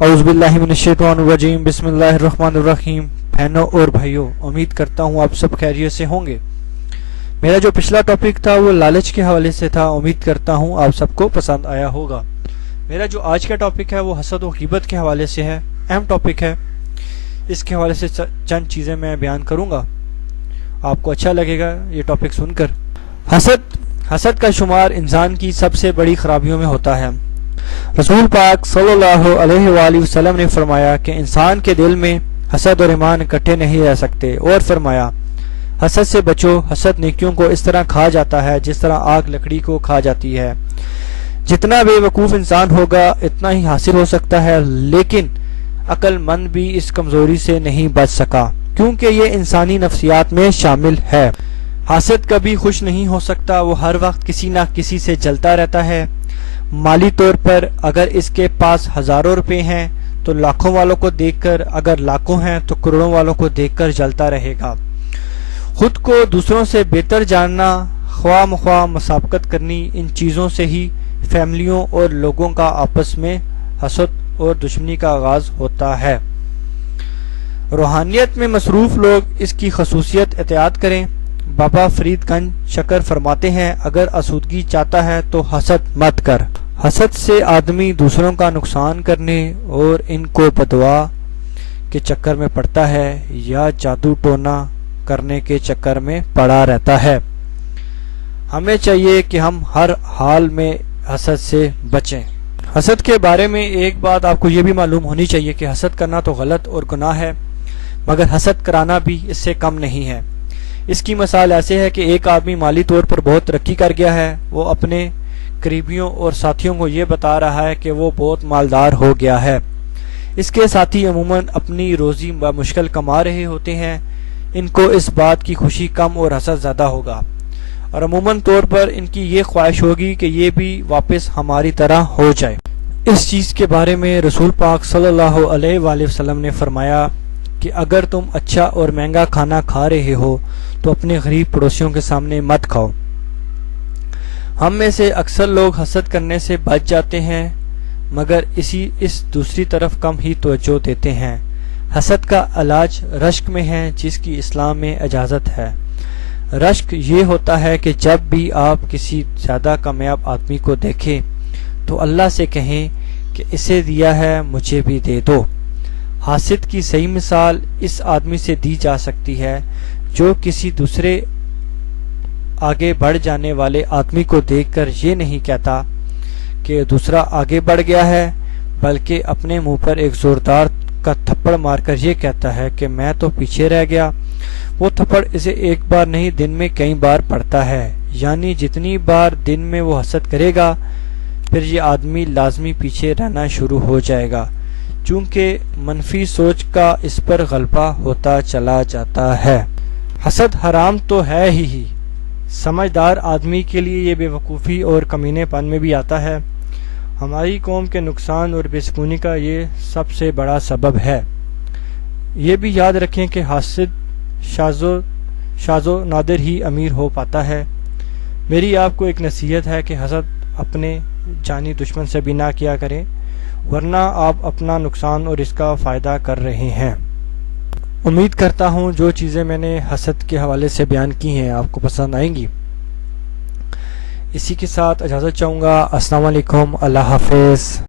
औज़ बिल्लाहि मिनश्शैतानिर्रजीम बिस्मिल्लाहिर्रहमानिर्रहीम। बहनों और भाइयों, उम्मीद करता हूँ आप सब खैरियत से होंगे। मेरा जो पिछला टॉपिक था वो लालच के हवाले से था। उम्मीद करता हूँ आप सबको पसंद आया होगा। मेरा जो आज का टॉपिक है वो हसद और ग़ीबत के हवाले से है। अहम टॉपिक है, इसके हवाले से चंद चीज़ें मैं बयान करूँगा, आपको अच्छा लगेगा ये टॉपिक सुनकर। हसद का शुमार इंसान की सबसे बड़ी खराबियों में होता है। रसूल पाक सल्लल्लाहु अलैहि वसल्लम ने फरमाया कि इंसान के दिल में हसद और ईमान इकट्ठे नहीं रह सकते, और फरमाया हसद से बचो, हसद नेकियों को इस तरह खा जाता है जिस तरह आग लकड़ी को खा जाती है। जितना बेवकूफ़ इंसान होगा इतना ही हासिल हो सकता है, लेकिन अक्लमंद भी इस कमज़ोरी से नहीं बच सका, क्योंकि ये इंसानी नफ्सियात में शामिल है। हासिद कभी खुश नहीं हो सकता, वो हर वक्त किसी ना किसी से जलता रहता है। माली तौर पर अगर इसके पास हज़ारों रुपए हैं तो लाखों वालों को देखकर, अगर लाखों हैं तो करोड़ों वालों को देखकर जलता रहेगा। खुद को दूसरों से बेहतर जानना, ख्वाह मख्वाह मुसाबकत करनी, इन चीज़ों से ही फैमिलियों और लोगों का आपस में हसद और दुश्मनी का आगाज़ होता है। रूहानियत में मसरूफ़ लोग इसकी खसूसियत एहतियात करें। बाबा फरीदगंज शकर फरमाते हैं, अगर आसूदगी चाहता है तो हसद मत कर। हसद से आदमी दूसरों का नुकसान करने और इनको बदवा के चक्कर में पड़ता है, या जादू टोना करने के चक्कर में पड़ा रहता है। हमें चाहिए कि हम हर हाल में हसद से बचें। हसद के बारे में एक बात आपको ये भी मालूम होनी चाहिए कि हसद करना तो गलत और गुनाह है, मगर हसद कराना भी इससे कम नहीं है। इसकी मिसाल ऐसे है कि एक आदमी माली तौर पर बहुत तरक्की कर गया है। वो अपने करीबियों और साथियों को ये बता रहा है कि वो बहुत मालदार हो गया है। इसके साथी अमूमन अपनी रोज़ी मुश्किल कमा रहे होते हैं। इनको इस बात की खुशी कम और हसद ज़्यादा होगा, और अमूमन तौर पर इनकी ये ख्वाहिश होगी कि ये भी वापस हमारी तरह हो जाए। इस चीज़ के बारे में रसूल पाक सल्लल्लाहु अलैहि वसल्लम ने फरमाया कि अगर तुम अच्छा और महंगा खाना खा रहे हो तो अपने गरीब पड़ोसियों के सामने मत खाओ। हम में से अक्सर लोग हसद करने से बच जाते हैं, मगर इस दूसरी तरफ कम ही तवज्जो देते हैं। हसद का इलाज रश्क में है, जिसकी इस्लाम में इजाज़त है। रश्क ये होता है कि जब भी आप किसी ज़्यादा कामयाब आदमी को देखें तो अल्लाह से कहें कि इसे दिया है मुझे भी दे दो। हासिद की सही मिसाल इस आदमी से दी जा सकती है जो किसी दूसरे आगे बढ़ जाने वाले आदमी को देखकर ये नहीं कहता कि दूसरा आगे बढ़ गया है, बल्कि अपने मुंह पर एक जोरदार का थप्पड़ मारकर ये कहता है कि मैं तो पीछे रह गया। वो थप्पड़ इसे एक बार नहीं, दिन में कई बार पड़ता है। यानी जितनी बार दिन में वो हसद करेगा, फिर ये आदमी लाजमी पीछे रहना शुरू हो जाएगा, चूँकि मनफी सोच का इस पर गलबा होता चला जाता है। हसद हराम तो है ही, समझदार आदमी के लिए ये बेवकूफ़ी और कमीनेपन में भी आता है। हमारी कौम के नुकसान और बेसुकूनी का ये सबसे बड़ा सबब है। ये भी याद रखें कि हासिद शाज़ो नादिर ही अमीर हो पाता है। मेरी आपको एक नसीहत है कि हसद अपने जानी दुश्मन से भी ना किया करें, वरना आप अपना नुकसान और इसका फ़ायदा कर रहे हैं। उम्मीद करता हूँ जो चीज़ें मैंने हसद के हवाले से बयान की हैं आपको पसंद आएंगी। इसी के साथ इजाज़त चाहूँगा। अस्सलाम वालेकुम, अल्लाह हाफ़िज़।